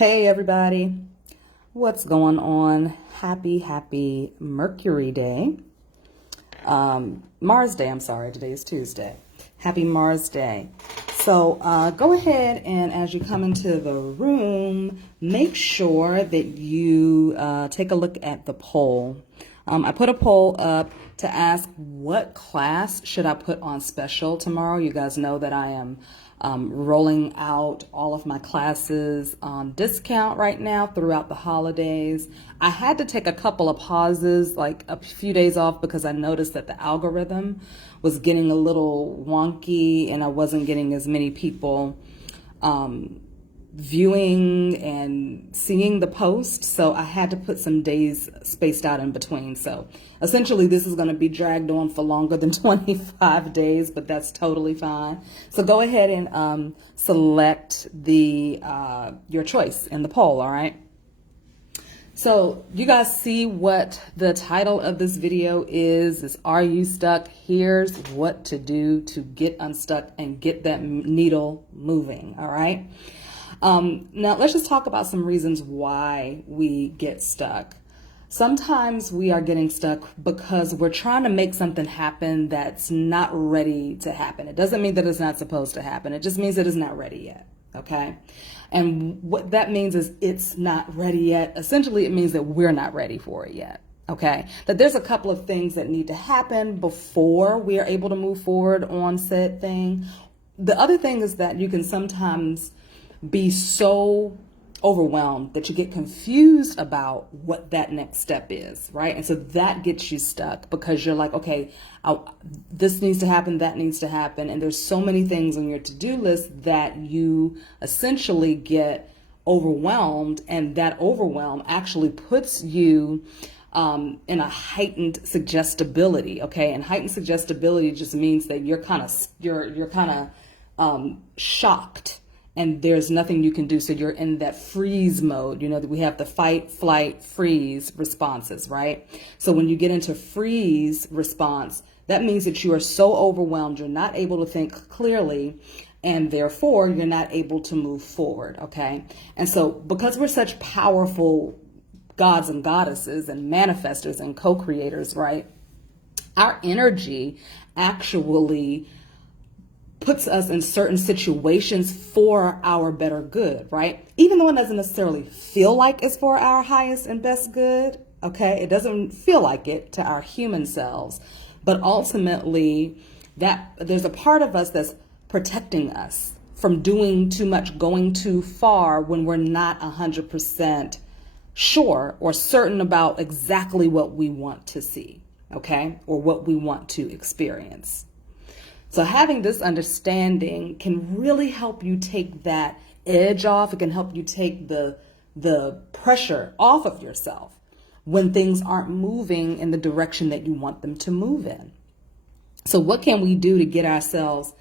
Hey everybody, what's going on? Happy Mercury Day. Mars Day, I'm sorry, today is Tuesday. Happy Mars Day. So go ahead and as you come into the room, make sure that you take a look at the poll. I put a poll up to ask what class should I put on special tomorrow. You guys know that I am rolling out all of my classes on discount right now throughout the holidays. I had to take a couple of pauses, like a few days off, because I noticed that the algorithm was getting a little wonky and I wasn't getting as many people viewing and seeing the post. So I had to put some days spaced out in between. So essentially this is going to be dragged on for longer than 25 days, but that's totally fine. So go ahead and select your choice in the poll. All right. So you guys see what the title of this video is Are You Stuck? Here's what to do to get unstuck and get that needle moving. All right. Now let's just talk about some reasons why we get stuck. Sometimes we are getting stuck because we're trying to make something happen that's not ready to happen. It doesn't mean that it's not supposed to happen. It just means that it's not ready yet. Okay. And what that means is it's not ready yet. Essentially, it means that we're not ready for it yet. Okay. That there's a couple of things that need to happen before we are able to move forward on said thing. The other thing is that you can sometimes be so overwhelmed that you get confused about what that next step is, right? And so that gets you stuck because you're like, okay, this needs to happen, that needs to happen. And there's so many things on your to-do list that you essentially get overwhelmed, and that overwhelm actually puts you in a heightened suggestibility, okay? And heightened suggestibility just means that you're kind of shocked. And there's nothing you can do. So you're in that freeze mode. You know, we have the fight, flight, freeze responses, right? So when you get into freeze response, that means that you are so overwhelmed, you're not able to think clearly, and therefore you're not able to move forward, okay? And so because we're such powerful gods and goddesses and manifestors and co-creators, right? Our energy actually puts us in certain situations for our better good, right? Even though it doesn't necessarily feel like it's for our highest and best good, okay? It doesn't feel like it to our human selves, but ultimately that there's a part of us that's protecting us from doing too much, going too far when we're not 100% sure or certain about exactly what we want to see, okay? Or what we want to experience. So having this understanding can really help you take that edge off. It can help you take the pressure off of yourself when things aren't moving in the direction that you want them to move in. So what can we do to get ourselves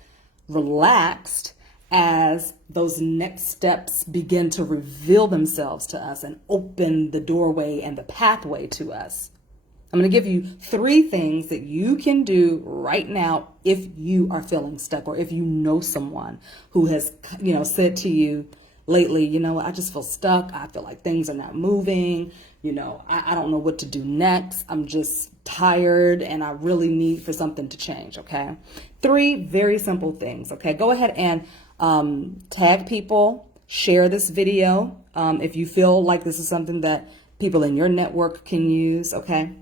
relaxed as those next steps begin to reveal themselves to us and open the doorway and the pathway to us? I'm going to give you 3 things that you can do right now if you are feeling stuck, or if you know someone who has, said to you lately, I just feel stuck. I feel like things are not moving. I don't know what to do next. I'm just tired and I really need for something to change. Okay. 3 very simple things. Okay. Go ahead and tag people, share this video if you feel like this is something that people in your network can use. Okay.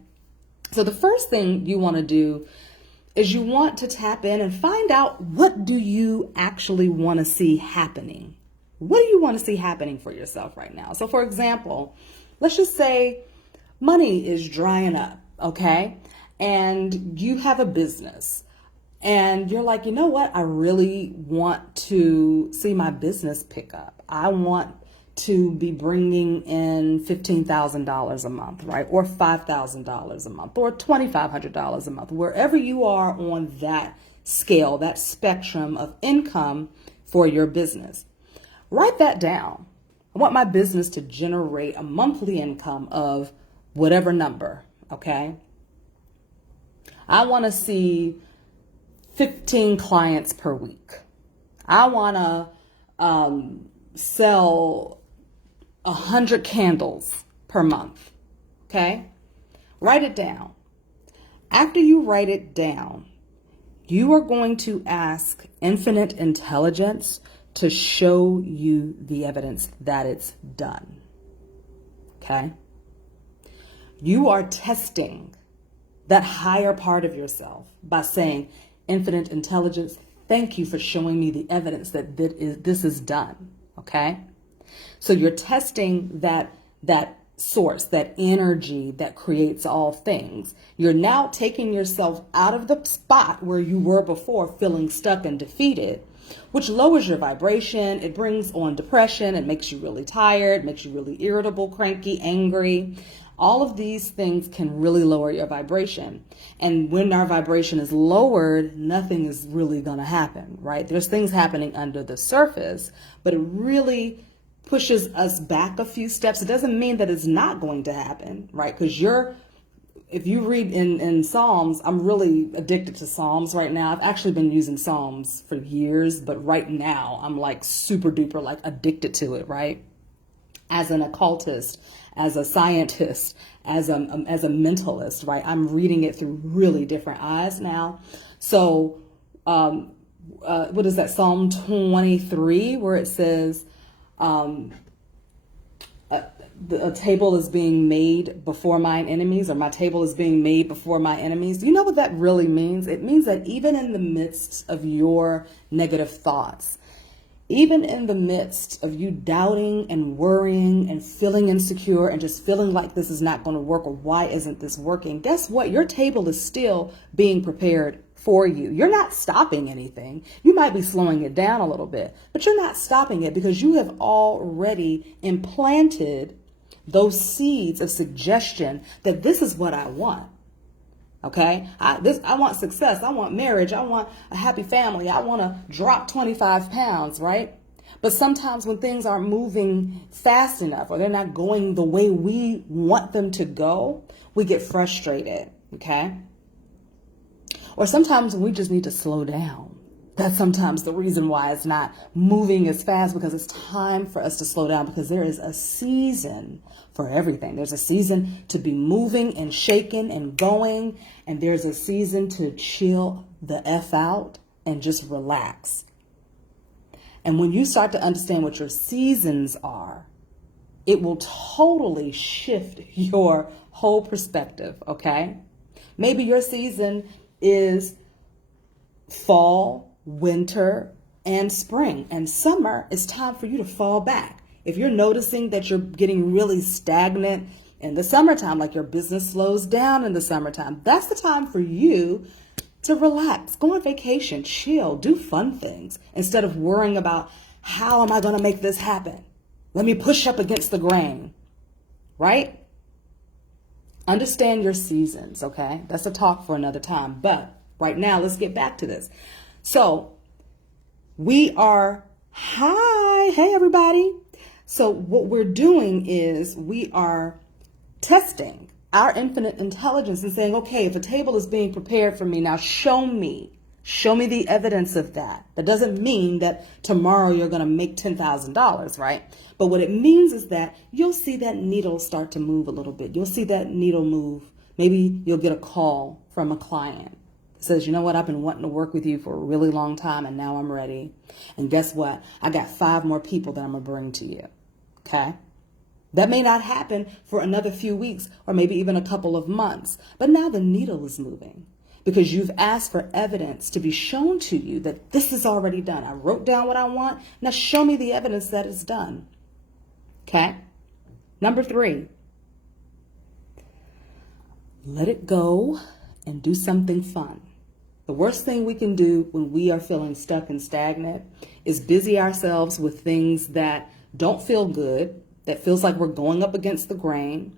So the first thing you want to do is you want to tap in and find out, what do you actually want to see happening? What do you want to see happening for yourself right now? So for example, let's just say money is drying up, okay? And you have a business and you're like, you know what? I really want to see my business pick up. I want to be bringing in $15,000 a month, right? Or $5,000 a month, or $2,500 a month, wherever you are on that scale, that spectrum of income for your business. Write that down. I want my business to generate a monthly income of whatever number, okay? I want to see 15 clients per week. I want to sell 100 candles per month. Okay? Write it down. After you write it down, you are going to ask infinite intelligence to show you the evidence that it's done. Okay? You are testing that higher part of yourself by saying, infinite intelligence, thank you for showing me the evidence that this is done. Okay? So you're testing that source, that energy that creates all things. You're now taking yourself out of the spot where you were before, feeling stuck and defeated, which lowers your vibration. It brings on depression. It makes you really tired, makes you really irritable, cranky, angry. All of these things can really lower your vibration. And when our vibration is lowered, nothing is really going to happen, right? There's things happening under the surface, but it really pushes us back a few steps. It doesn't mean that it's not going to happen, right? Because if you read in Psalms, I'm really addicted to Psalms right now. I've actually been using Psalms for years, but right now I'm like super duper like addicted to it, right? As an occultist, as a scientist, as a mentalist, right? I'm reading it through really different eyes now. So what is that? Psalm 23, where it says, a table is being made before mine enemies, or my table is being made before my enemies. Do you know what that really means? It means that even in the midst of your negative thoughts, even in the midst of you doubting and worrying and feeling insecure and just feeling like this is not going to work, or why isn't this working? Guess what? Your table is still being prepared for you. You're not stopping anything. You might be slowing it down a little bit, but you're not stopping it because you have already implanted those seeds of suggestion that this is what I want. Okay, I want success. I want marriage. I want a happy family. I want to drop 25 pounds, right? But sometimes when things aren't moving fast enough, or they're not going the way we want them to go, we get frustrated, okay? Or sometimes we just need to slow down. That's sometimes the reason why it's not moving as fast, because it's time for us to slow down, because there is a season for everything. There's a season to be moving and shaking and going, and there's a season to chill the F out and just relax. And when you start to understand what your seasons are, it will totally shift your whole perspective, okay? Maybe your season is fall, winter, and spring. And summer, it's time for you to fall back. If you're noticing that you're getting really stagnant in the summertime, like your business slows down in the summertime, that's the time for you to relax, go on vacation, chill, do fun things, instead of worrying about, how am I going to make this happen? Let me push up against the grain, right? Understand your seasons, okay? That's a talk for another time. But right now, let's get back to this. So we are, hey everybody. So what we're doing is we are testing our infinite intelligence and saying, okay, if a table is being prepared for me, now show me the evidence of that. That doesn't mean that tomorrow you're going to make $10,000, right? But what it means is that you'll see that needle start to move a little bit. You'll see that needle move. Maybe you'll get a call from a client that says, you know what, I've been wanting to work with you for a really long time, and now I'm ready. And guess what? I got 5 more people that I'm going to bring to you. Okay? That may not happen for another few weeks or maybe even a couple of months. But now the needle is moving because you've asked for evidence to be shown to you that this is already done. I wrote down what I want. Now show me the evidence that it's done. Okay? Number 3, let it go and do something fun. The worst thing we can do when we are feeling stuck and stagnant is busy ourselves with things that don't feel good, that feels like we're going up against the grain,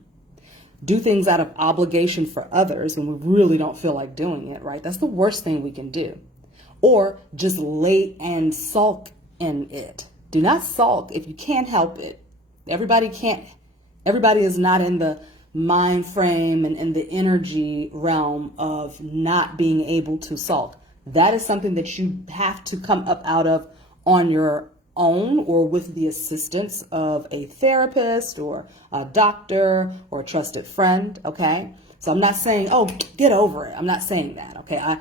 do things out of obligation for others when we really don't feel like doing it, right? That's the worst thing we can do. Or just lay and sulk in it. Do not sulk if you can't help it. Everybody is not in the mind frame and in the energy realm of not being able to sulk. That is something that you have to come up out of on your own or with the assistance of a therapist or a doctor or a trusted friend, okay? So I'm not saying, oh, get over it. I'm not saying that, okay?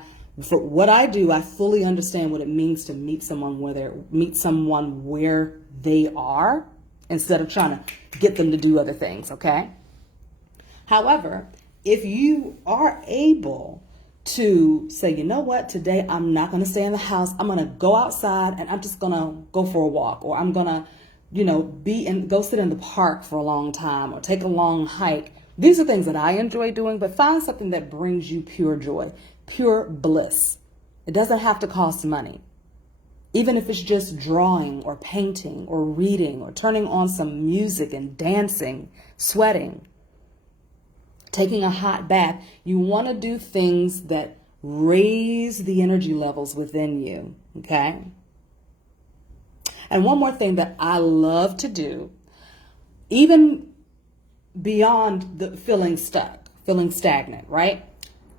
For what I do, I fully understand what it means to meet someone where they are instead of trying to get them to do other things, okay? However, if you are able to say, you know what, today I'm not going to stay in the house. I'm going to go outside and I'm just going to go for a walk, or I'm going to, go sit in the park for a long time or take a long hike. These are things that I enjoy doing, but find something that brings you pure joy, pure bliss. It doesn't have to cost money. Even if it's just drawing or painting or reading or turning on some music and dancing, sweating, taking a hot bath. You want to do things that raise the energy levels within you, okay? And one more thing that I love to do, even beyond the feeling stuck, feeling stagnant, right?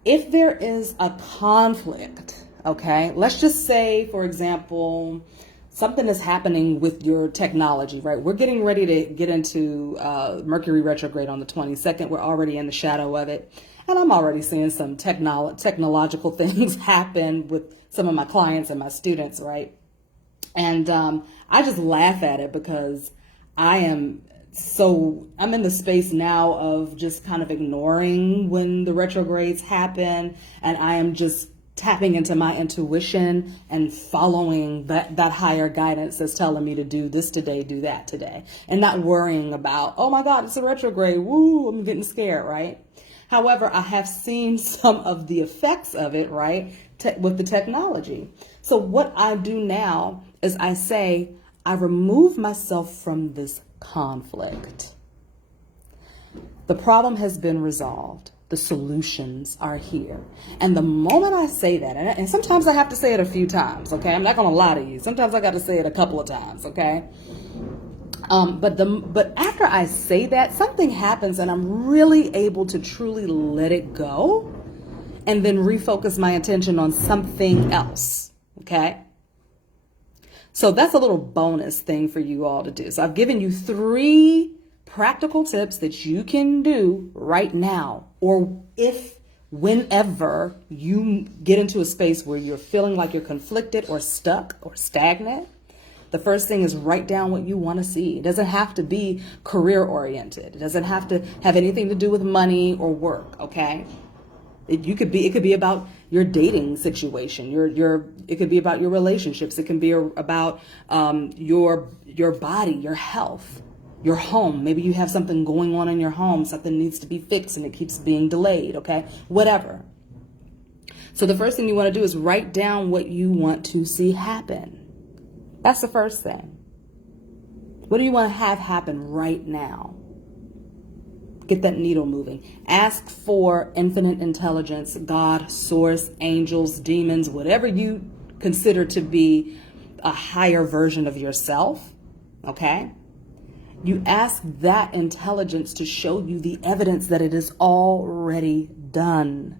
If there is a conflict, okay, let's just say, for example, something is happening with your technology, right? We're getting ready to get into Mercury retrograde on the 22nd. We're already in the shadow of it. And I'm already seeing some technological things happen with some of my clients and my students, right? And I just laugh at it because I'm in the space now of just kind of ignoring when the retrogrades happen. And I am just tapping into my intuition and following that higher guidance that's telling me to do this today, do that today, and not worrying about, oh my God, it's a retrograde. Woo, I'm getting scared, right? However, I have seen some of the effects of it, right, with the technology. So what I do now is I remove myself from this conflict. The problem has been resolved. The solutions are here. And the moment I say that, and sometimes I have to say it a few times, okay? I'm not going to lie to you. Sometimes I got to say it a couple of times, okay? But after I say that, something happens and I'm really able to truly let it go and then refocus my attention on something else, okay? So that's a little bonus thing for you all to do. So I've given you 3 practical tips that you can do right now, or whenever you get into a space where you're feeling like you're conflicted or stuck or stagnant. The first thing is write down what you want to see. It doesn't have to be career oriented. It doesn't have to have anything to do with money or work, okay? It could be about your dating situation. It could be about your relationships. It can be about your body, your health, your home. Maybe you have something going on in your home. Something needs to be fixed and it keeps being delayed. Okay, whatever. So the first thing you want to do is write down what you want to see happen. That's the first thing. What do you want to have happen right now? Get that needle moving. Ask for infinite intelligence, God, source, angels, demons, whatever you consider to be a higher version of yourself. Okay? You ask that intelligence to show you the evidence that it is already done.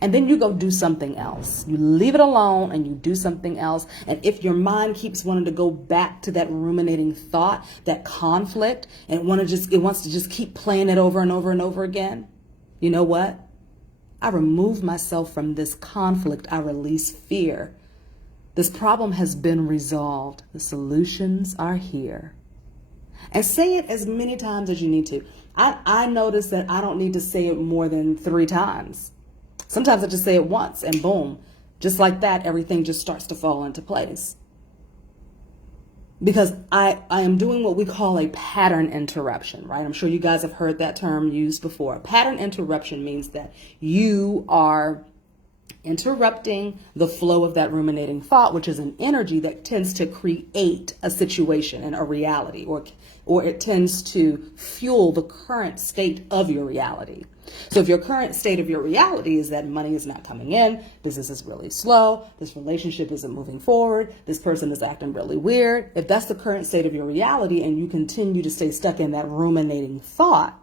And then you go do something else. You leave it alone and you do something else. And if your mind keeps wanting to go back to that ruminating thought, that conflict, and it wants to just keep playing it over and over and over again, you know what? I remove myself from this conflict. I release fear. This problem has been resolved. The solutions are here. And say it as many times as you need to. I notice that I don't need to say it more than 3 times. Sometimes I just say it once and boom, just like that, everything just starts to fall into place. Because I am doing what we call a pattern interruption, right? I'm sure you guys have heard that term used before. Pattern interruption means that you are interrupting the flow of that ruminating thought, which is an energy that tends to create a situation and a reality, or it tends to fuel the current state of your reality. So if your current state of your reality is that money is not coming in, business is really slow, this relationship isn't moving forward, this person is acting really weird, if that's the current state of your reality and you continue to stay stuck in that ruminating thought,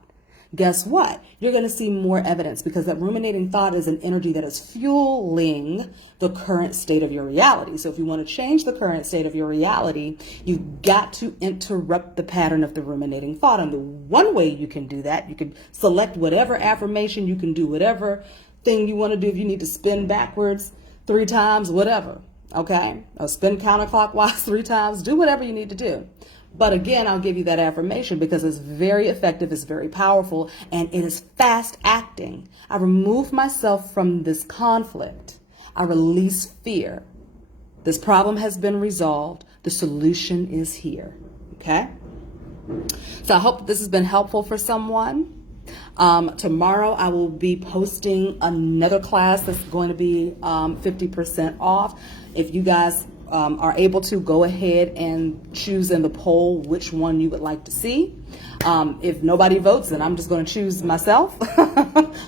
guess what? You're going to see more evidence, because that ruminating thought is an energy that is fueling the current state of your reality. So if you want to change the current state of your reality, you've got to interrupt the pattern of the ruminating thought. And the one way you can do that, you can select whatever affirmation, you can do whatever thing you want to do. If you need to spin backwards 3 times, whatever, okay? Or spin counterclockwise 3 times, do whatever you need to do. But again, I'll give you that affirmation because it's very effective, it's very powerful, and it is fast acting. I remove myself from this conflict. I release fear. This problem has been resolved. The solution is here. Okay? So I hope that this has been helpful for someone. Tomorrow I will be posting another class that's going to be 50% off. If you guys are able to, go ahead and choose in the poll which one you would like to see. If nobody votes, then I'm just going to choose myself.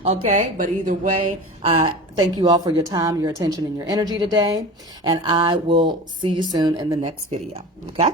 Okay, but either way, thank you all for your time, your attention, and your energy today, and I will see you soon in the next video. Okay.